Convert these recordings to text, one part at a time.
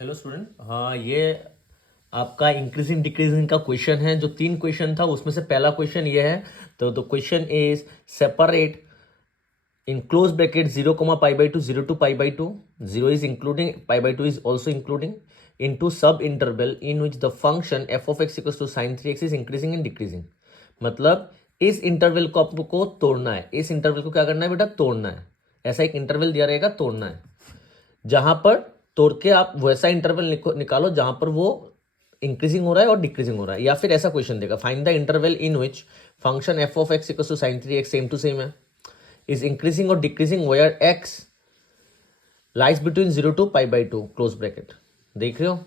Hello student. हाँ, ये आपका इंक्रीजिंग डिक्रीजिंग का क्वेश्चन है। जो 3 क्वेश्चन था उसमें से पहला क्वेश्चन ये है। तो the question is separate in close bracket 0 comma pi by 2 0 to pi by 2, 0 is including, pi by 2 is also including, into sub interval in which the function f of x equals to sin 3x is increasing and decreasing। मतलब इस interval को आपको तोड़ना है। इस interval को क्या करना है बेटा? तोड़ना है। ऐसा एक इंटरवल दिया रहेगा, तोड़ना है। जहां पर तोड़ के आप वैसा इंटरवल निकालो जहां पर वो इंक्रीजिंग हो रहा है और डिक्रीजिंग हो रहा है। या फिर ऐसा क्वेश्चन देगा, find the interval in which function F of X equals to sine 3x same to same है, is increasing or decreasing where x lies between 0 to pi by 2 close bracket. देख रहे हो?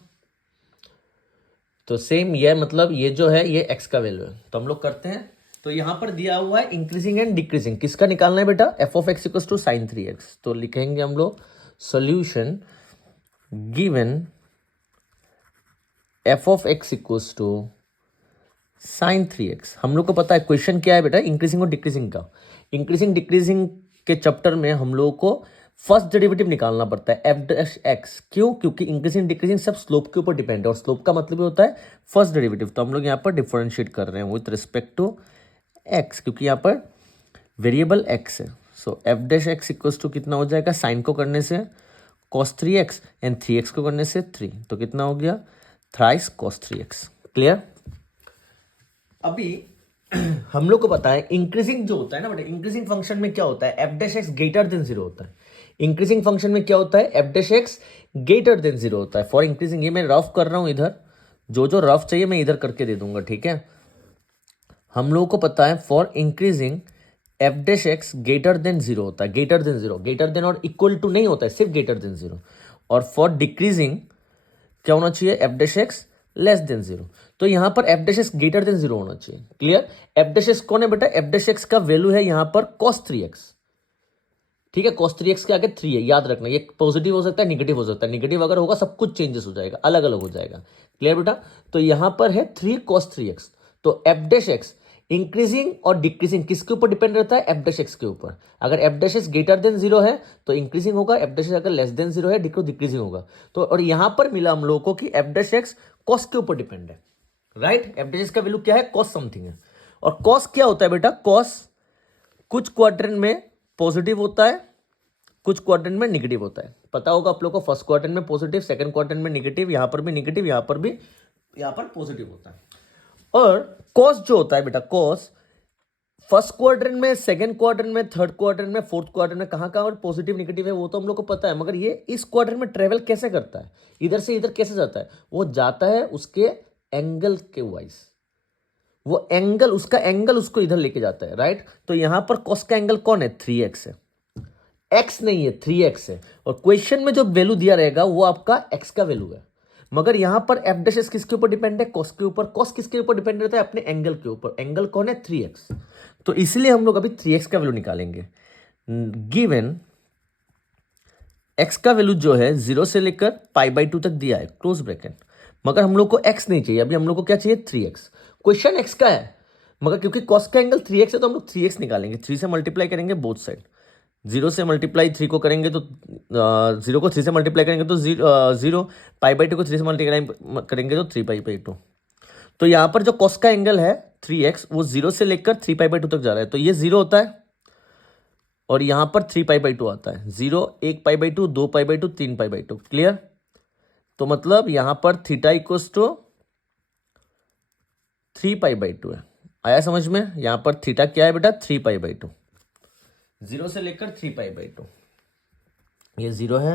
तो सेम ये मतलब ये जो है ये x का वैल्यू है। तो हम लोग करते हैं। तो यहां पर दिया हुआ है इंक्रीजिंग एंड डिक्रीजिंग, किसका निकालना है बेटा? F of X equals to sine 3x। तो लिखेंगे हम लोग solution given F of X equals to sine 3x। हम लोग को पता है क्वेश्चन क्या है बेटा, इंक्रीजिंग और डिक्रीजिंग का। इंक्रीजिंग डिक्रीजिंग के चैप्टर में हम लोगों को फर्स्ट डेरिवेटिव निकालना पड़ता है एफ डैश एक्स। क्यों? क्योंकि इंक्रीजिंग डिक्रीजिंग सब स्लोप के ऊपर डिपेंड है और स्लोप का मतलब होता है फर्स्ट डेरिवेटिव। तो हम लोग यहाँ पर डिफरेंशिएट कर रहे हैं विथ रिस्पेक्ट टू एक्स, क्योंकि यहाँ पर वेरिएबल एक्स है। So f dash x equals to कितना हो जाएगा? साइन को करने से cos 3x एंड 3x को करने से 3, तो कितना हो गया? Thrice cos 3x। क्लियर? अभी हम लोग को पता है इंक्रीजिंग जो होता है ना बेटा, इंक्रीजिंग फंक्शन में क्या होता है? F dash X greater than 0 होता है। इंक्रीजिंग फंक्शन में क्या होता है? F dash X greater than 0 होता है। फॉर इंक्रीजिंग, ये मैं रफ कर रहा हूं इधर, जो जो रफ चाहिए मैं इधर करके दे दूंगा, ठीक है? हम लोगों को पता है for increasing F dash X greater than 0 होता है। ग्रेटर देन 0, ग्रेटर देन और इक्वल टू नहीं होता है, सिर्फ ग्रेटर देन 0। और फॉर डिक्रीजिंग क्या होना चाहिए? F dash X less than 0। तो यहां पर F dash X greater than 0 होना चाहिए। क्लियर? एफ डैश एक्स कौन है बेटा? एफ डैश एक्स का वैल्यू है यहां पर cos 3x। ठीक है, cos 3x के आगे 3 है, याद रखना। ये पॉजिटिव हो सकता है, निगेटिव हो सकता है। निगेटिव अगर होगा सब कुछ चेंजेस हो जाएगा, अलग अलग हो जाएगा। क्लियर बेटा? तो यहां पर है 3 cos 3x। तो एफ डैश एक्स इंक्रीजिंग और डिक्रीजिंग किसके ऊपर डिपेंड रहता है? एफ डैश एक्स के ऊपर। अगर F dash X greater than 0 है तो इंक्रीजिंग होगा, एफ डैश एक्स अगर लेस देन 0 है डिक्रीजिंग होगा। तो और यहां पर मिला हम लोगों को कि एफ डैश एक्स कॉस के ऊपर डिपेंड है। राइट? एफ डैश एक्स का वैल्यू क्या है? कॉस समथिंग है। और कॉस क्या होता है बेटा? कॉस कुछ क्वाड्रेंट में पॉजिटिव होता है, कुछ क्वाड्रेंट में नेगेटिव होता है। पता होगा आप लोग को, फर्स्ट क्वाड्रेंट में पॉजिटिव, सेकंड क्वाड्रेंट में नेगेटिव, यहां पर भी नेगेटिव, यहां पर भी, यहां पर पॉजिटिव होता है। और कॉस जो होता है बेटा, कॉस फर्स्ट क्वाड्रेंट में, सेकंड क्वाड्रेंट में, थर्ड क्वाड्रेंट में, फोर्थ क्वाड्रेंट में कहां कहां पॉजिटिव नेगेटिव है वो तो हम लोग को पता है। मगर ये इस क्वाड्रेंट में ट्रेवल कैसे करता है? इधर से इधर कैसे जाता है? वो जाता है उसके एंगल के वाइज। वो एंगल, उसका एंगल उसको इधर लेके जाता है। राइट? तो यहां पर कॉस का एंगल कौन है? 3x है। x नहीं है, 3x है। और क्वेश्चन में जो वैल्यू दिया रहेगा वो आपका x का वैल्यू है। मगर यहां पर एफ डैश एक्स किसके ऊपर डिपेंड है? कॉस के ऊपर। कॉस किसके ऊपर डिपेंड रहता है? अपने एंगल के ऊपर। एंगल कौन है? 3x। तो इसलिए हम लोग अभी 3x का वैल्यू निकालेंगे। गिवन x का वैल्यू जो है 0 से लेकर पाई बाई 2 तक दिया है, क्लोज ब्रैकेट। मगर हम लोग को x नहीं चाहिए, अभी हम लोग को क्या चाहिए? 3x। क्वेश्चन x का है, मगर क्योंकि cos का एंगल 3x है तो हम लोग 3x निकालेंगे। 3 से मल्टीप्लाई करेंगे बोथ साइड। 0 से मल्टीप्लाई 3 को करेंगे तो 0 को 3 से मल्टीप्लाई करेंगे तो 0, पाई बाई 2 को 3 से मल्टीप्लाई करेंगे तो 3 पाई बाई 2। तो यहां पर जो cos का एंगल है 3x वो 0 से लेकर 3 पाई बाई 2 तक जा रहा है। तो ये 0 होता है और यहां पर 3 पाई बाई 2 आता है। 0, 1 pi by 2, 2 pi by 2, 3 pi by 2। Clear? तो मतलब यहां पर theta equals to 3 pi by 2 है। आया समझ में? यहां पर थीटा क्या है बेटा? 3 पाई बाई 2। 0 से लेकर 3 पाई बाई 2। ये 0 है,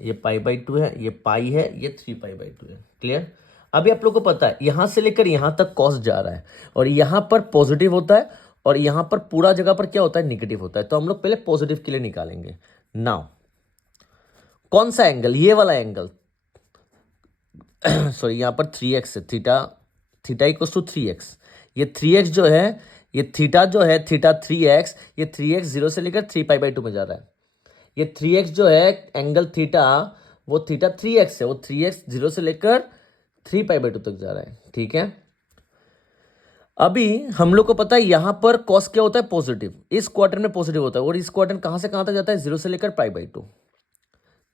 ये पाई बाई 2 है, ये पाई है, ये 3 पाई बाई 2 है। क्लियर? अभी आप लोग को पता है यहां से लेकर यहां तक कॉस जा रहा है और यहां पर पॉजिटिव होता है और यहां पर पूरा जगह पर क्या होता है? निगेटिव होता है। तो हम लोग पहले पॉजिटिव के लिए निकालेंगे। नाउ कौन सा एंगल? ये वाला एंगल सॉरी, यहां पर 3x है। Theta, theta equals to 3x। ये 3x जो है, ये थीटा जो है, थीटा 3x, ये 3x 0 से लेकर 3 पाई बाई 2 में जा रहा है। ये 3x जो है एंगल थीटा, वो थीटा 3x है। वो 3x 0 से लेकर 3 पाई बाई 2 तक जा रहा है। ठीक है? अभी हम लोग को पता है यहां पर कॉस क्या होता है? पॉजिटिव। इस क्वार्टर में पॉजिटिव होता है और इस क्वार्टर कहां से कहां तक जाता है? 0 से लेकर पाई बाई 2।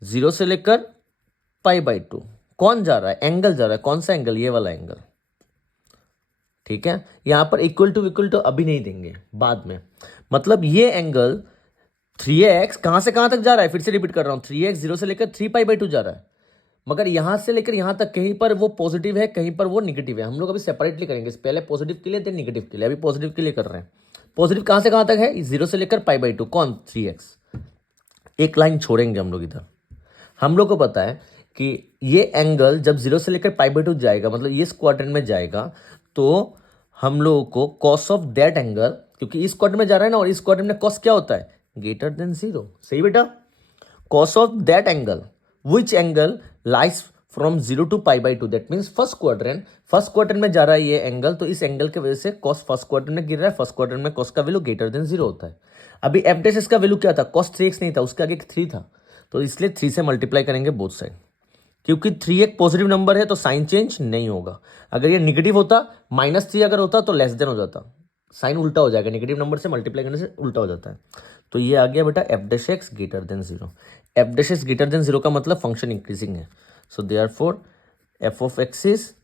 0 से लेकर पाई बाई टू। कौन जा रहा है? एंगल जा रहा है। कौन सा एंगल? ये वाला एंगल। ठीक है, यहां पर इक्वल टू अभी नहीं देंगे, बाद में। मतलब ये एंगल 3x कहां से कहां तक जा रहा है? फिर से रिपीट कर रहा हूं, 3x 0 से लेकर 3 पाई बाई टू जा रहा है, मगर यहां से लेकर यहां तक कहीं पर वो पॉजिटिव है, कहीं पर वो निगेटिव है। हम लोग अभी सेपरेटली करेंगे, पहले पॉजिटिव के लिए देन निगेटिव के लिए। अभी पॉजिटिव के लिए कर रहे हैं। पॉजिटिव कहां से कहां तक है? 0 से लेकर पाई बाई टू। कौन? 3x। एक लाइन छोड़ेंगे हम लोग इधर। हम लोग को पता है कि ये एंगल जब 0 से लेकर पाई बाई टू जाएगा, मतलब ये क्वाड्रेंट में जाएगा, तो हम लोगों को कॉस ऑफ दैट एंगल, क्योंकि इस क्वाड्रेंट में जा रहा है ना, और इस क्वाड्रेंट में कॉस क्या होता है? Greater than 0। सही बेटा? Cos of that angle which angle lies from 0 to pi by two, that means first quadrant में जा रहा है ये एंगल, तो इस एंगल की वजह से कॉस फर्स्ट क्वाड्रेंट में गिर रहा है। फर्स्ट क्वाड्रेंट में कॉस का वैल्यू ग्रेटर देन 0 होता है। अभी एफ डैश एस का वैल्यू क्या था? कॉस 3x नहीं था, उसके आगे 3 था, तो इसलिए 3 से मल्टीप्लाई करेंगे बोथ साइड। क्योंकि 3 एक पॉजिटिव नंबर है तो साइन चेंज नहीं होगा। अगर ये निगेटिव होता, -3 अगर होता तो लेस देन हो जाता, साइन उल्टा हो जाएगा, नेगेटिव नंबर से मल्टीप्लाई करने से उल्टा हो जाता है। तो ये आ गया बेटा F dash X greater than 0। F dash X greater than 0 का मतलब फंक्शन इंक्रीजिंग है। So therefore F of X is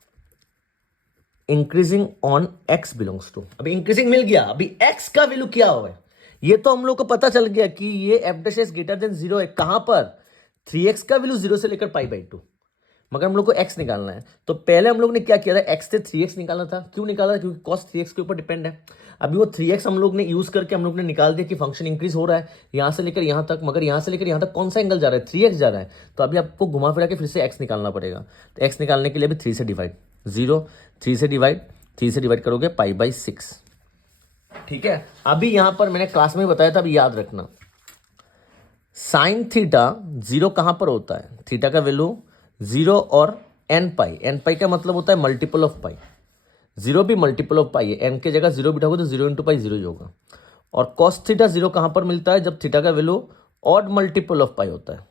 increasing on X belongs to. अभी इंक्रीजिंग मिल गया, अभी एक्स का वैल्यू क्या हुआ है ये तो हम लोग को पता चल गया कि ये F dash X greater than 0 है। कहां पर? 3x का वैल्यू 0 से लेकर पाई बाई टू, मगर हम लोग को x निकालना है। तो पहले हम लोग ने क्या किया था? x से 3x निकालना था। क्यों निकाला था? क्योंकि cos 3x के ऊपर डिपेंड है। अभी वो 3x हम लोग ने यूज करके हम लोग ने निकाल दिया कि फंक्शन इंक्रीज हो रहा है यहां से लेकर यहां तक, मगर यहां से लेकर यहां तक कौन सा एंगल जा रहा है? 3x जा रहा है। तो अभी आपको घुमा फिरा के फिर से x निकालना पड़ेगा। तो x निकालने के लिए अभी 3 से डिवाइड, 3 से डिवाइड करोगे पाई बाई 6। ठीक है, अभी यहां पर मैंने क्लास में बताया था, अभी याद रखना, साइन थीटा 0 कहां पर होता है? थीटा का वैल्यू 0 और एन पाई का मतलब होता है मल्टीपल ऑफ पाई। 0 भी मल्टीपल ऑफ पाई है, एन के जगह 0 बिठाओगे तो 0 इंटू पाई 0 ही होगा। और कॉस थीटा 0 कहां पर मिलता है? जब थीटा का value odd multiple of pi होता है,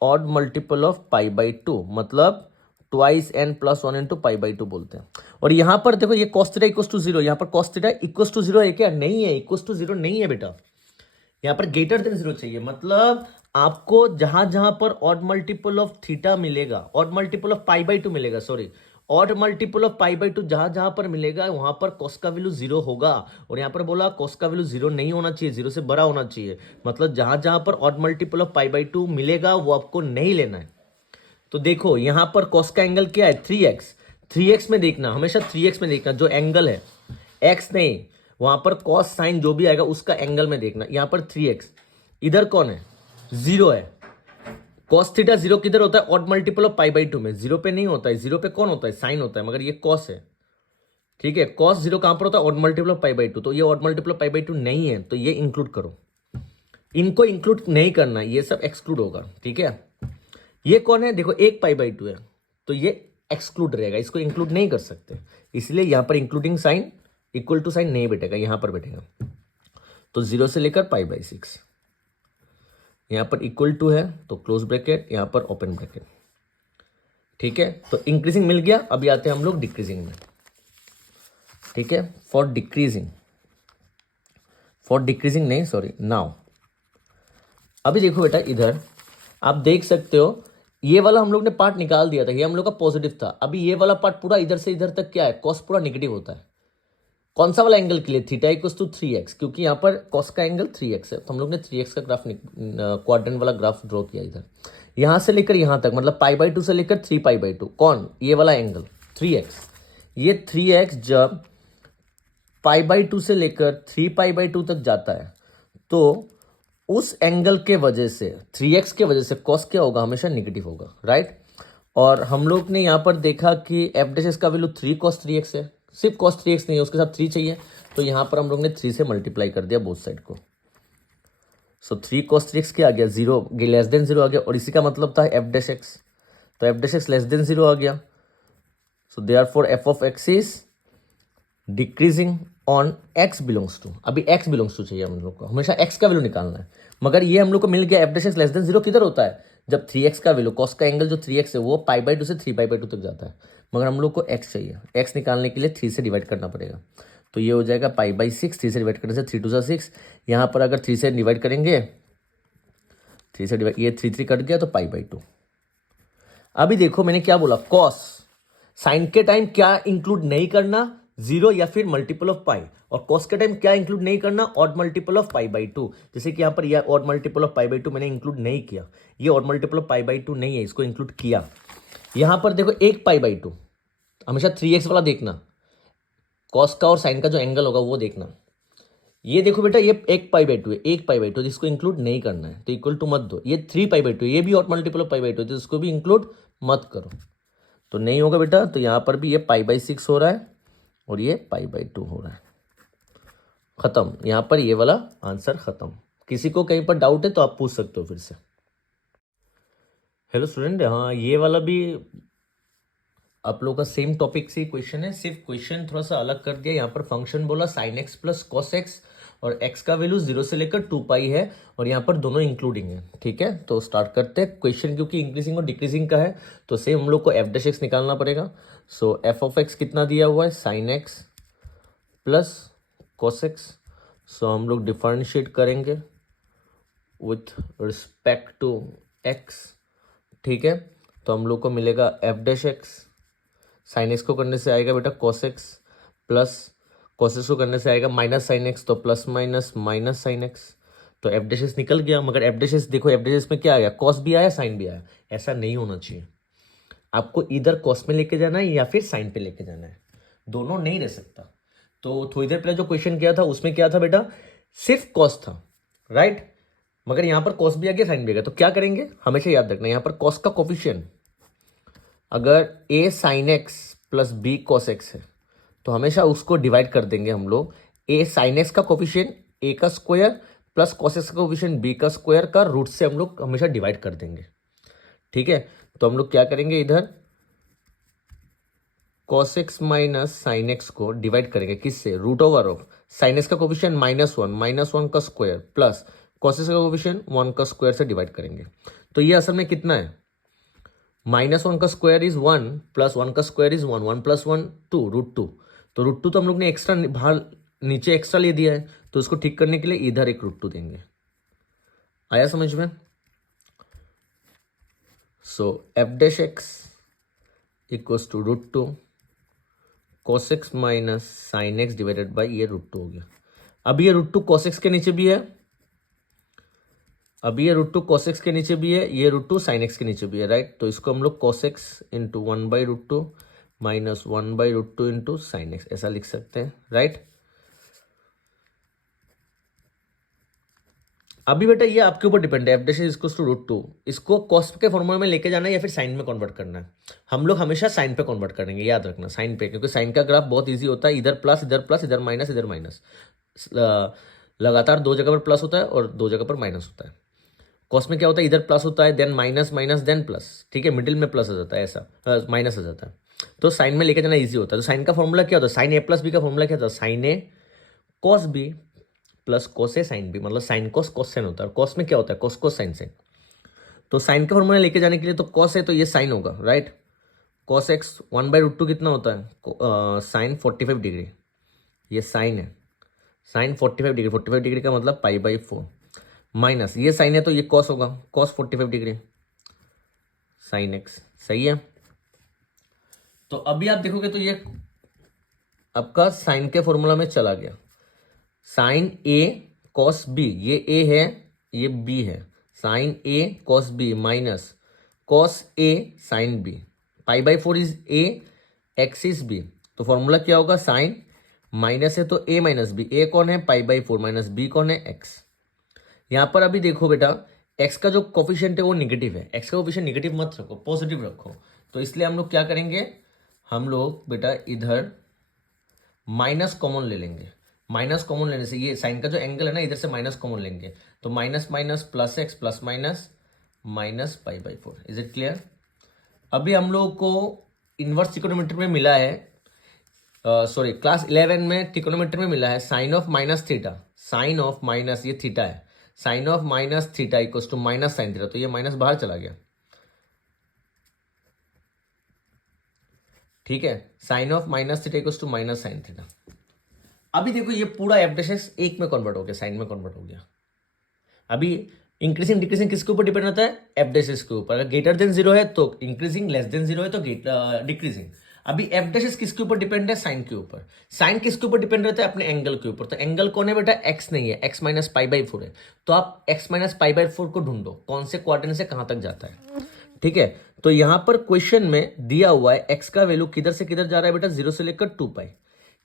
odd multiple of pi by two, मतलब twice n plus 1 into pi by two बोलते हैं। और यहां पर देखो ये कॉस थीटा इक्वल टू 0, यहां पर कॉस थीटा इक्वल टू 0 है क्या? नहीं है, इक्वल टू 0 नहीं है बेटा, यहां पर ग्रेटर देन 0 चाहिए। मतलब आपको जहां जहां पर ऑड मल्टीपल ऑफ थीटा मिलेगा, odd multiple of pi by two मिलेगा, sorry, odd multiple of pi by two जहां जहां पर मिलेगा वहां पर कॉस का वैल्यू 0 होगा। और यहां पर बोला कॉस का वैल्यू 0 नहीं होना चाहिए, 0 से बड़ा होना चाहिए। मतलब जहां जहां पर odd multiple of pi by two मिलेगा वो आपको नहीं लेना है। तो देखो यहां पर कॉस का एंगल क्या है? 3x। 3x में देखना, हमेशा 3x में देखना, जो एंगल है x नहीं, वहां पर कॉस साइन जो भी आएगा उसका एंगल में देखना। यहां पर 3x, इधर कौन है? 0 है। कॉस थीटा 0 किधर होता है? Odd multiple of pi by to में, 0 पे नहीं होता है। 0 पे कौन होता है? साइन होता है, मगर ये कॉस है। ठीक है, कॉस 0 कहां पर होता है? Odd multiple of pi by to. तो ये odd multiple of pi by to नहीं है, तो ये इंक्लूड करो। इनको इंक्लूड नहीं करना, ये सब एक्सक्लूड होगा। ठीक है, ये कौन है? देखो 1 पाई बाई टू है, तो ये एक्सक्लूड रहेगा, इसको इंक्लूड नहीं कर सकते, इसलिए यहां पर including sign equal to sign नहीं बैठेगा, यहां पर बैठेगा। तो 0 से लेकर पाई बाई 6, यहां पर इक्वल टू है तो क्लोज ब्रैकेट, यहां पर ओपन ब्रैकेट। ठीक है, तो इंक्रीजिंग मिल गया। अभी आते हैं हम लोग डिक्रीजिंग में। ठीक है, फॉर डिक्रीजिंग नहीं, सॉरी, नाउ। अभी देखो बेटा, इधर आप देख सकते हो ये वाला हम लोग ने पार्ट निकाल दिया था, ये हम लोग का पॉजिटिव था। अभी ये वाला पार्ट पूरा इधर से इधर तक क्या है? कॉस पूरा नेगेटिव होता है। कौन सा वाला एंगल के लिए? थीटा इक्वल्स टू 3x, क्योंकि यहाँ पर कॉस का एंगल 3x है, तो हम लोग ने 3x का ग्राफ क्वाड्रेंट वाला ग्राफ ड्रॉ किया इधर। यहां से लेकर यहां तक, मतलब पाई बाई टू से लेकर 3 पाई बाई टू, कौन? ये वाला एंगल 3x। ये 3x जब पाई बाई टू से लेकर 3 पाई बाई टू तक जाता है, तो उस एंगल के वजह से 3x के वजह से कॉस क्या होगा? हमेशा नेगेटिव होगा, राइट। और हम लोग ने यहाँ पर देखा कि एफ डैश का वैल्यू 3 cos 3x है, सिर्फ cos 3x नहीं है, उसके साथ 3 चाहिए, तो यहाँ पर हम लोग ने 3 से मल्टीप्लाई कर दिया बोथ साइड को। सो 3 cos 3x क्या आ गया? 0 लेस देन 0 आ गया, और इसी का मतलब था एफ डैश एक्स, तो F dash X less than 0 आ गया। So therefore F of X is decreasing on x belongs to. अभी x बिलोंग्स टू चाहिए हम लोग को, हमेशा x का वैल्यू निकालना है। मगर ये हम लोग को मिल गया F dash X less than 0 किधर होता है? जब 3x का वैल्यू, कॉस का एंगल जो 3x है वो पाई बाई टू से 3 पाई बाई टू तक जाता है, मगर हम लोग को x चाहिए। x निकालने के लिए 3 से डिवाइड करना पड़ेगा, तो ये हो जाएगा पाई बाई 6। 3 से डिवाइड करने से 3 2 6, यहाँ पर अगर 3 से डिवाइड करेंगे, 3 से डिवाइड, ये 3 3 कट गया तो पाई बाई 2। अभी देखो मैंने क्या बोला, कॉस साइन के टाइम क्या इंक्लूड नहीं करना, 0 या फिर मल्टीपल ऑफ पाई, और कॉस के टाइम क्या इंक्लूड नहीं करना, odd multiple of pi by 2। जैसे कि यहाँ पर यह odd multiple of pi by 2 मैंने इंक्लूड नहीं किया, ये odd multiple of pi by 2 नहीं है, इसको इंक्लूड किया। यहाँ पर देखो एक पाई बाई 2, हमेशा 3x वाला देखना, कॉस का और साइन का जो एंगल होगा वो देखना। ये देखो बेटा ये एक पाई बाई 2 है, एक पाई बाई 2, जिसको इंक्लूड नहीं करना है तो इक्वल टू मत दो। ये 3 पाई बाई 2, ये भी odd multiple of pi by 2, तो इसको भी इंक्लूड मत करो, तो नहीं होगा बेटा। तो यहाँ पर भी ये पाई बाई 6 हो रहा है और ये पाई बाई 2 हो रहा है, खत्म। यहाँ पर ये वाला आंसर खत्म। किसी को कहीं पर डाउट है तो आप पूछ सकते हो फिर से। हेलो स्टूडेंट, हाँ ये वाला भी आप लोगों का सेम टॉपिक से क्वेश्चन है, सिर्फ क्वेश्चन थोड़ा सा अलग कर दिया। यहाँ पर फंक्शन बोला sine x plus cos x, और x का वैल्यू 0 से लेकर 2 पाई है, और यहाँ पर दोनों इंक्लूडिंग है। ठीक है, तो स्टार्ट करते हैं क्वेश्चन। क्योंकि इंक्रीजिंग और डिक्रीजिंग का है तो सेम हम लोग को एफ डैश एक्स निकालना पड़ेगा। सो एफ ऑफ एक्स कितना दिया हुआ है, sine x plus cos x. So हम लोग डिफरेंशिएट करेंगे विथ रिस्पेक्ट टू एक्स। ठीक है, तो हम लोग को मिलेगा F dash x, sign X को करने से आएगा बेटा cos x, plus cos x को करने से आएगा माइनस साइन एक्स, तो plus minus minus sine x. तो एफ डैश एक्स निकल गया, मगर एफ डैश एक्स देखो, एफ डैश एक्स में क्या आया, कॉस भी आया साइन भी आया। ऐसा नहीं होना चाहिए, आपको इधर कॉस में लेके जाना है या फिर साइन पे लेके जाना है, दोनों नहीं रह सकता। तो थोड़ी देर पहले जो क्वेश्चन किया था उसमें क्या था बेटा, सिर्फ कॉस था, राइट, मगर यहाँ पर कॉस भी आ गया साइन भी आ गया। तो क्या करेंगे, हमेशा याद रखना, यहाँ पर कॉस का कोफिशिएंट अगर a sine x plus B cos X है तो हमेशा उसको डिवाइड कर देंगे हम लोग। a साइन एक्स का कोफिशिएंट a का स्क्वायर प्लस कॉस एक्स का कोफिशिएंट b का स्क्वायर का रूट से हम लोग हमेशा डिवाइड कर देंगे। ठीक है, तो हम लोग क्या करेंगे, इधर cos x minus sine X को डिवाइड करेंगे किससे, root over of sine X का कोफिशिएंट -1 का स्क्वायर प्लस कॉस एक्स का कोफिशिएंट 1 का स्क्वायर से डिवाइड करेंगे। तो ये असल में कितना है, -1 का स्क्वायर इज 1 प्लस 1 का स्क्वायर इज 1, 1 प्लस 1 2, √2। तो √2 तो हम लोग ने एक्स्ट्रा बाहर नीचे एक्स्ट्रा ले दिया है, तो इसको ठीक करने के लिए इधर एक √2 देंगे। आया समझ में। So f dash x equals to √2 cos x minus sine x divided by ये √2 हो गया। अब ये √2 कॉस एक्स के नीचे भी है, अब ये √2 cos x के नीचे भी है, ये √2 sin x के नीचे भी है, राइट। तो इसको हम लोग cos x into 1/√2 minus 1/√2 into sine x ऐसा लिख सकते हैं, राइट। अभी बेटा ये आपके ऊपर डिपेंड है, F dash is equals to √2, इसको कॉस के फॉर्मूला में लेके जाना है या फिर साइन में कन्वर्ट करना है। हम लोग हमेशा साइन पे कन्वर्ट करेंगे, याद रखना साइन पे, क्योंकि साइन का ग्राफ बहुत ईजी होता है, इधर प्लस इधर प्लस इधर माइनस इधर माइनस, लगातार दो जगह पर प्लस होता है और दो जगह पर माइनस होता है। कॉस में क्या होता है, इधर प्लस होता है then minus minus then plus, ठीक है, मिडिल में प्लस आ जाता है, ऐसा माइनस आ जाता है। तो साइन में लेके जाना इजी होता है। तो साइन का फॉर्मूला क्या होता है, साइन ए प्लस बी का फॉर्मूला क्या होता है, sine A cos B plus cos A sine B, मतलब साइन कॉस कॉस साइन होता है। कॉस में क्या होता है, कॉस कॉस साइन साइन। तो साइन का फॉर्मूला लेके जाने के लिए तो कॉस है तो ये साइन होगा, राइट। कॉस एक्स 1/√2 कितना होता है, साइन 45 डिग्री, ये साइन है, साइन 45 डिग्री, 45 डिग्री का मतलब π/4 माइनस ये साइन है तो ये कॉस होगा, कॉस 45 डिग्री साइन एक्स, सही है। तो अभी आप देखोगे तो ये आपका साइन के फॉर्मूला में चला गया, साइन ए कॉस बी, ये ए है ये बी है, sine A cos B minus cos A sine B, π/4 is A x is B. तो फॉर्मूला क्या होगा, साइन माइनस है तो ए माइनस बी, ए कौन है π/4 माइनस बी कौन है एक्स। यहाँ पर अभी देखो बेटा x का जो कोफिशिएंट है वो निगेटिव है, x का कोफिशिएंट निगेटिव मत रखो, पॉजिटिव रखो। तो इसलिए हम लोग क्या करेंगे, हम लोग बेटा इधर माइनस कॉमन ले लेंगे। माइनस कॉमन लेने से ये साइन का जो एंगल है ना, इधर से माइनस कॉमन लेंगे तो minus minus plus x plus minus minus π/4। Is it clear. अभी हम लोग को इनवर्स ट्रिकोनोमेट्री में मिला है, सॉरी क्लास 11 में ट्रिकोनोमेट्री में मिला है sine of minus theta, sine of minus ये थीटा है, sine of minus theta equals to minus sine theta, तो ये माइनस बाहर चला गया, ठीक है। Sine of minus theta equals to minus sine theta. अभी देखो ये पूरा एफ डैश एक्स एक में कन्वर्ट हो गया, साइन में कन्वर्ट हो गया। अभी इंक्रीजिंग डिक्रीजिंग किसके ऊपर डिपेंड होता है? एफ डैश के ऊपर। अगर ग्रेटर देन जीरो है तो इंक्रीजिंग, लेस देन जीरो है तो डिक्रीजिंग। अभी एफ डैश किसके ऊपर डिपेंड है? साइन के ऊपर। साइन किसके ऊपर डिपेंड रहता है? अपने एंगल के ऊपर। तो एंगल कौन है बेटा? एक्स नहीं है, x minus pi by four है। तो आप x minus pi by four को ढूंढो, कौन से क्वाड्रेंट से कहां तक जाता है। ठीक है, तो यहां पर क्वेश्चन में दिया हुआ है एक्स का वैल्यू किधर से किधर जा रहा है बेटा? जीरो से लेकर 2 पाई।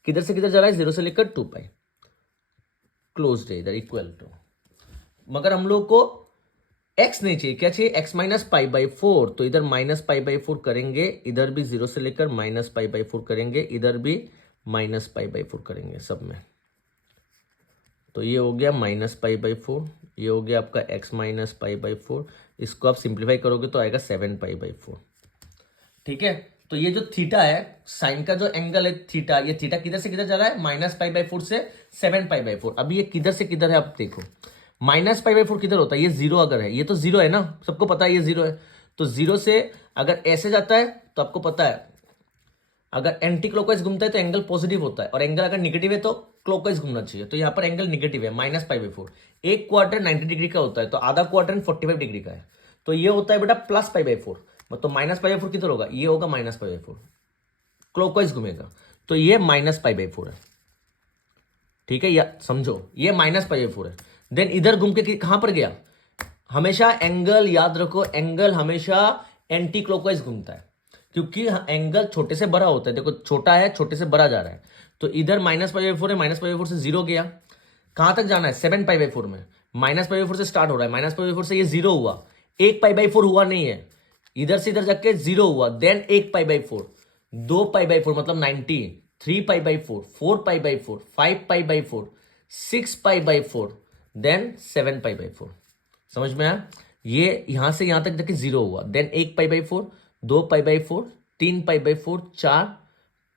किधर से किधर जा रहा है? जीरो से लेकर 2 पाई। क्लोज है इधर, इक्वल टू। मगर हम लोग को एक्स नहीं चाहिए, क्या चाहिए? X minus pi by four. तो इधर माइनस पाई बाई फोर करेंगे, इधर भी जीरो से लेकर माइनस पाई बाई फोर करेंगे, इधर भी माइनस पाई बाई फोर करेंगे सब में। तो ये हो गया माइनस पाई बाई फोर, ये हो गया आपका x minus pi by four. इसको आप सिंप्लीफाई करोगे तो आएगा 7 पाई बाई फोर। ठीक है, तो ये जो थीटा है, साइन का जो एंगल है थीटा, ये थीटा किधर से किधर जा रहा है? माइनस पाई बाई फोर से 7 पाई बाई फोर। अभी ये किधर से किधर है आप देखो, माइनस पाई बाई फोर किधर होता है? ये जीरो अगर है, ये तो जीरो है ना, सबको पता है ये जीरो है। तो जीरो से अगर ऐसे जाता है तो आपको पता है अगर एंटी क्लॉकवाइज घूमता है तो एंगल पॉजिटिव होता है, और एंगल अगर निगेटिव है तो क्लॉकवाइज घूमना चाहिए। तो यहाँ पर एंगल निगेटिव है, माइनस पाई बाई फोर। एक क्वार्टर 90 डिग्री का होता है, तो आधा क्वार्टर 45 डिग्री का है। तो ये होता है बेटा प्लस पाई बाई फोर। तो माइनस पाई बाई फोर किधर होगा? ये होगा minus pi by four, clockwise घूमेगा। तो ये माइनस पाई बाई फोर है। ठीक है, या समझो ये माइनस पाई बाई फोर है। देन इधर घूम के कहां पर गया? हमेशा एंगल याद रखो, एंगल हमेशा एंटी क्लॉकवाइज घूमता है, क्योंकि एंगल छोटे से बड़ा होता है। देखो छोटा है, छोटे से बड़ा जा रहा है। तो इधर माइनस पाई बाई फोर है, माइनस पाई बाई फोर से जीरो गया, कहां तक जाना है? 7 पाई बाई फोर में। माइनस पाई बाई फोर से स्टार्ट हो रहा है, माइनस पाई बाई फोर से ये जीरो हुआ, 1 पाई बाई फोर हुआ नहीं है, इधर से इधर जाके जीरो हुआ, then 1 pi by four, 2 pi by four मतलब 90, 3 pi by four, 4 pi by four, 5 pi by four, 6 pi by four, then 7 pi by four. समझ में आया? ये यहां से यहां तक जाके जीरो हुआ, then 1 pi by four, 2 pi by four, 3 pi by four, 4,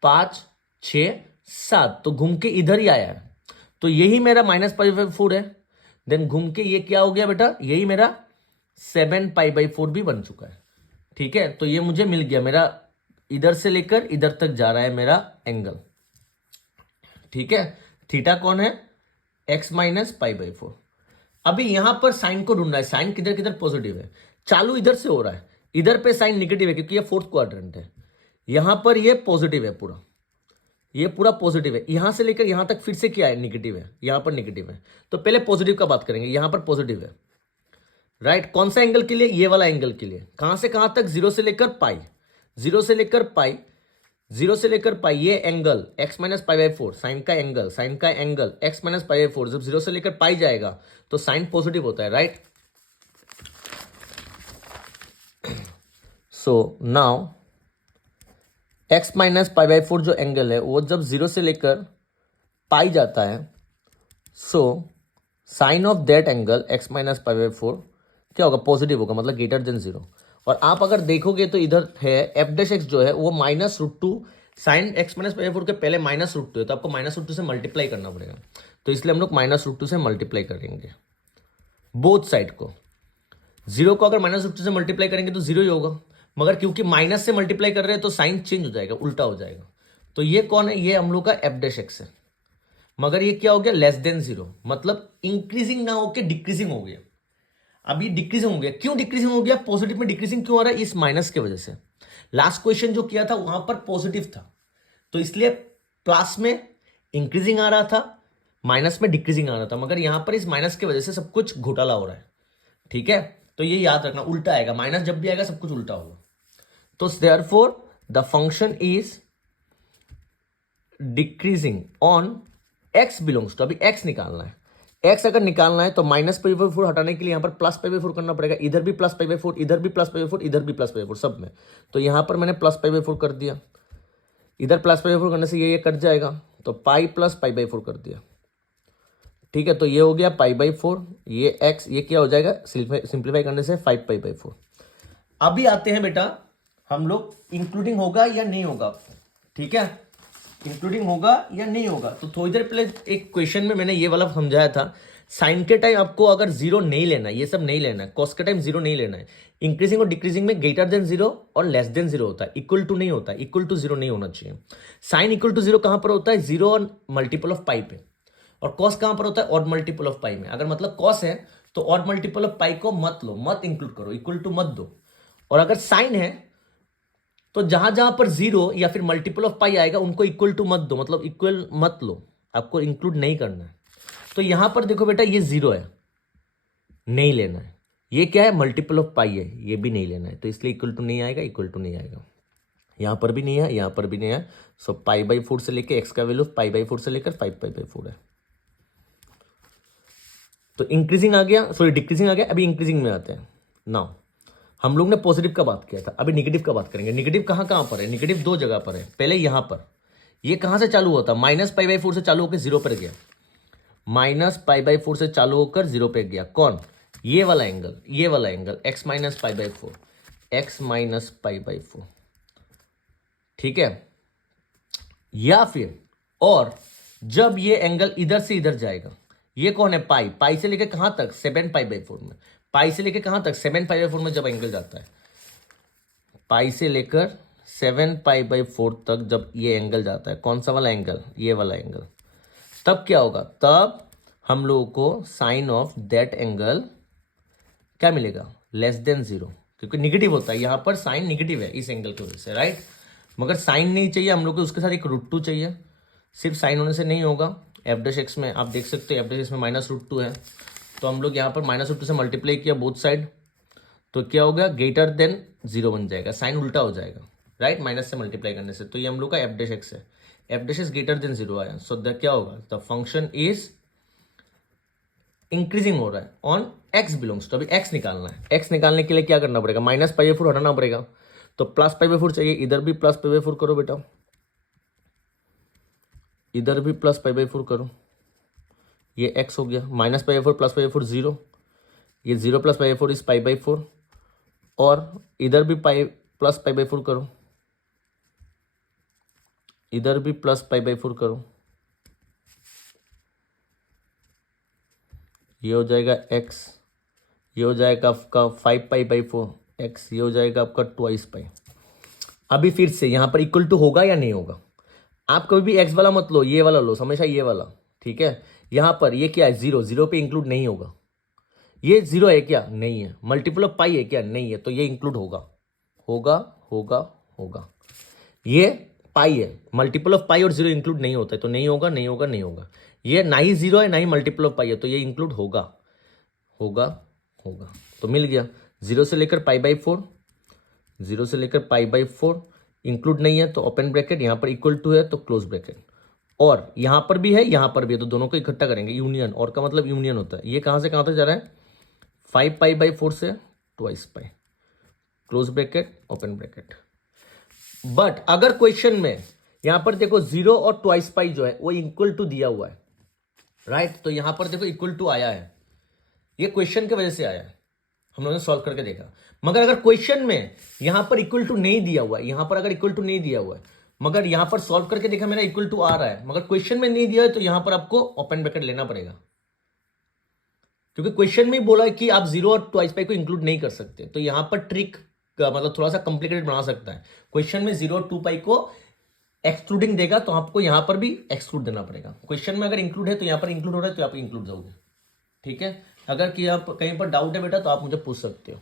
5, 6, 7। तो घूम के इधर ही आया है। तो यही मेरा माइनस पाई बाई फोर है। देन घूम के ये क्या हो गया बेटा? यही मेरा 7 पाई बाई फोर भी बन चुका है। ठीक है, तो ये मुझे मिल गया, मेरा इधर से लेकर इधर तक जा रहा है मेरा एंगल। ठीक है, थीटा कौन है? X minus pi by four. अभी यहां पर साइन को ढूंढना है, साइन किधर किधर पॉजिटिव है, चालू इधर से हो रहा है, इधर पे साइन निगेटिव है क्योंकि ये फोर्थ क्वाड्रेंट है। यहां पर ये पॉजिटिव है पूरा, ये पूरा पॉजिटिव है, यहां से लेकर यहां तक फिर से क्या है? निगेटिव है, यहां पर निगेटिव है। तो पहले पॉजिटिव का बात करेंगे, यहां पर पॉजिटिव है, राइट। कौन सा एंगल के लिए? ये वाला एंगल के लिए। कहां से कहां तक? जीरो से लेकर पाई, जीरो से लेकर पाई, जीरो से लेकर पाई। ये angle X minus pi by four, sine का एंगल, साइन का angle X minus pi by four, जब जीरो से लेकर पाई जाएगा तो साइन पॉजिटिव होता है, right. So now X minus pi by four जो एंगल है वो जब जीरो से लेकर पाई जाता है, so sine of that angle X minus pi by four क्या होगा? पॉजिटिव होगा, मतलब ग्रेटर देन जीरो। और आप अगर देखोगे तो इधर है एफ डैश एक्स जो है वो -√2, sine x minus pi by four के पहले -√2 है, तो आपको -√2 से मल्टीप्लाई करना पड़ेगा। तो इसलिए हम लोग -√2 से मल्टीप्लाई करेंगे बोथ साइड को। जीरो को अगर -√2 से मल्टीप्लाई करेंगे तो जीरो ही होगा, मगर क्योंकि माइनस से मल्टीप्लाई कर रहे हैं तो साइन चेंज हो जाएगा, उल्टा हो जाएगा। तो ये कौन है? ये हम लोग का एफ डैश एक्स है। मगर ये क्या हो गया? लेस देन जीरो, मतलब इंक्रीजिंग ना होके डिक्रीजिंग हो गया। अभी डिक्रीजिंग हो गया, क्यों डिक्रीजिंग हो गया? पॉजिटिव में डिक्रीजिंग क्यों आ रहा है? इस माइनस की वजह से। लास्ट क्वेश्चन जो किया था वहां पर पॉजिटिव था, तो इसलिए प्लस में इंक्रीजिंग आ रहा था, माइनस में डिक्रीजिंग आ रहा था, मगर यहां पर इस माइनस की वजह से सब कुछ घोटाला हो रहा है। ठीक है, तो ये याद रखना, उल्टा आएगा, माइनस जब भी आएगा सब कुछ उल्टा होगा। तो therefore the function is decreasing on X belongs to, अभी एक्स निकालना है। एक्स अगर निकालना है तो माइनस पाई बाई फोर हटाने के लिए यहां पर प्लस पाई बाई फोर करना पड़ेगा, इधर भी प्लस पाई बाई फोर, इधर भी प्लस पाई बाई फोर, इधर भी प्लस पाई बाई फोर, सब में। तो यहां पर मैंने प्लस पाई बाई फोर कर दिया, इधर प्लस पाई बाई फोर करने से ये कट जाएगा, तो pi plus pi by four कर दिया। ठीक है, तो ये हो गया पाई बाई फोर, ये एक्स, ये क्या हो जाएगा? सिंप्लीफाई करने से 5 पाई बाई फोर। अभी आते हैं बेटा हम लोग, इंक्लूडिंग होगा या नहीं होगा। ठीक है, इंक्लूडिंग होगा या नहीं होगा। तो थोड़ी देर पहले एक क्वेश्चन में मैंने ये वाला समझाया था, साइन के टाइम आपको अगर जीरो नहीं लेना है, ये सब नहीं लेना है, कॉस के टाइम जीरो नहीं लेना है। इंक्रीजिंग और डिक्रीजिंग में ग्रेटर देन जीरो और लेस देन जीरो होता है, इक्वल टू नहीं होता, इक्वल टू जीरो नहीं होना चाहिए। साइन इक्वल टू जीरो कहां पर होता है? जीरो और मल्टीपल ऑफ पाई पे। और कॉस कहां पर होता है? ऑड मल्टीपल ऑफ पाई में। अगर मतलब कॉस है तो ऑड मल्टीपल ऑफ पाई को मत लो, मत इंक्लूड करो, इक्वल टू मत दो। और अगर साइन है तो जहां जहां पर जीरो या फिर मल्टीपल ऑफ पाई आएगा उनको इक्वल टू मत दो, मतलब इक्वल मत लो, आपको इंक्लूड नहीं करना है। तो यहां पर देखो बेटा ये जीरो है, नहीं लेना है। ये क्या है, मल्टीपल ऑफ पाई है, ये भी नहीं लेना है, तो इसलिए इक्वल टू नहीं आएगा, इक्वल टू नहीं आएगा। यहां पर भी नहीं है, यहां पर भी नहीं है। सो पाई बाई 4 से लेकर एक्स का वैल्यू पाई बाई 4 से लेकर 5 पाई बाई 4 है। तो इंक्रीजिंग आ गया, सॉरी डिक्रीजिंग आ गया। अभी इंक्रीजिंग में आते हैं। नाउ हम लोग ने पॉजिटिव का बात किया था, अभी निगेटिव का बात करेंगे। निगेटिव कहां कहां पर है, निगेटिव दो जगह पर है। पहले यहां पर, ये कहां से चालू होता, माइनस पाई बाई 4 से चालू होकर जीरो पर गया, माइनस पाई बाई 4 से चालू होकर जीरो पे गया। कौन, ये वाला एंगल, ये वाला angle X minus pi by 4, x minus pi by 4, ठीक है। या फिर और जब ये एंगल इधर से इधर जाएगा, ये कौन है, पाई, पाई से लेकर कहां तक, 7 पाई बाई 4 में, पाई से लेकर कहां तक, 7 पाई बाई 4 में जब एंगल जाता है, पाई से लेकर 7 पाई बाई 4 तक जब ये एंगल जाता है, कौन सा वाला एंगल, ये वाला एंगल, तब क्या होगा, तब हम लोगों को साइन ऑफ दैट एंगल क्या मिलेगा, लेस देन जीरो, क्योंकि निगेटिव होता है, यहां पर साइन निगेटिव है इस एंगल की वजह से, राइट। मगर साइन नहीं चाहिए हम लोग को, उसके साथ एक √2 चाहिए। सिर्फ साइन होने से नहीं होगा। एफ डैश एक्स में आप देख सकते हो, एफ डैश एक्स में -√2 है, तो हम लोग यहाँ पर -√2 से मल्टीप्लाई किया बोथ साइड, तो क्या हो गया, ग्रेटर देन जीरो बन जाएगा, साइन उल्टा हो जाएगा, राइट, माइनस से मल्टीप्लाई करने से। तो ये हम लोग का एफ डैश एक्स है, F dash X greater than zero आया, सो द क्या होगा, द फंक्शन इज इंक्रीजिंग हो रहा है ऑन एक्स बिलोंग्स। तो अभी एक्स निकालना है, एक्स निकालने के लिए क्या करना पड़ेगा, माइनस पाई बाई 4 हटाना पड़ेगा, तो प्लस पाई बाई 4 चाहिए, इधर भी प्लस पाई बाई 4 करो बेटा, इधर भी प्लस पाई बाई 4 करो, ये एक्स हो गया, minus pi by 4 plus pi by 4 zero, ये zero plus pi by 4 is pi by 4, और इधर भी पाई प्लस पाई बाई 4 करो, इधर भी प्लस पाई बाई 4 करो, ये हो जाएगा x, ये हो जाएगा आपका 5 पाई बाई 4 x, ये हो जाएगा आपका ट्वाइस पाई। अभी फिर से यहाँ पर इक्वल टू होगा या नहीं होगा, आप कभी भी x वाला मत लो, ये वाला लो, हमेशा ये वाला, ठीक है। यहाँ पर ये क्या है, जीरो, जीरो पे इंक्लूड नहीं होगा, ये जीरो है क्या, नहीं है, मल्टीपल ऑफ पाई है क्या, नहीं है, तो ये इंक्लूड होगा, होगा होगा होगा। ये पाई है, मल्टीपल ऑफ पाई और जीरो इंक्लूड नहीं होता है, तो नहीं होगा नहीं होगा नहीं होगा। ये ना ही जीरो है ना ही मल्टीपल ऑफ पाई है, तो ये इंक्लूड होगा होगा होगा। तो मिल गया, जीरो से लेकर पाई बाई 4, जीरो से लेकर पाई बाई 4 इंक्लूड नहीं है, तो ओपन ब्रैकेट, यहाँ पर इक्वल टू है तो क्लोज ब्रैकेट, और यहाँ पर भी है यहाँ पर भी है, तो दोनों को इकट्ठा करेंगे, यूनियन, और का मतलब यूनियन होता है। ये कहाँ से कहाँ तक जा रहा है, 5 पाई बाई 4 से twice pi, close bracket open bracket. But अगर क्वेश्चन में यहां पर देखो जीरो और ट्वाइस पाई जो है वो इक्वल टू दिया हुआ है, राइट, तो यहां पर देखो इक्वल टू आया है, ये क्वेश्चन की वजह से आया है, हम लोगों ने सॉल्व करके देखा। मगर अगर क्वेश्चन में यहां पर इक्वल टू नहीं दिया हुआ है, यहां पर अगर इक्वल टू नहीं दिया हुआ है, मगर यहां पर सॉल्व करके देखा मेरा इक्वल टू आ रहा है, मगर क्वेश्चन में नहीं दिया है, तो यहां पर आपको ओपन ब्रैकेट लेना पड़ेगा, क्योंकि क्वेश्चन में बोला है कि आप जीरो और ट्वाइस पाई को इंक्लूड नहीं कर सकते। तो यहां पर ट्रिक मतलब थोड़ा सा कॉम्प्लिकेटेड बना सकता है, क्वेश्चन में जीरो और 2 पाई को एक्सक्लूडिंग देगा, तो आपको यहां पर भी एक्सक्लूड देना पड़ेगा। क्वेश्चन में अगर इंक्लूड है तो यहां पर इंक्लूड हो रहा है, तो आप इंक्लूड जाओगे, ठीक है। अगर कि आप कहीं पर डाउट है बेटा तो आप मुझे पूछ सकते हो।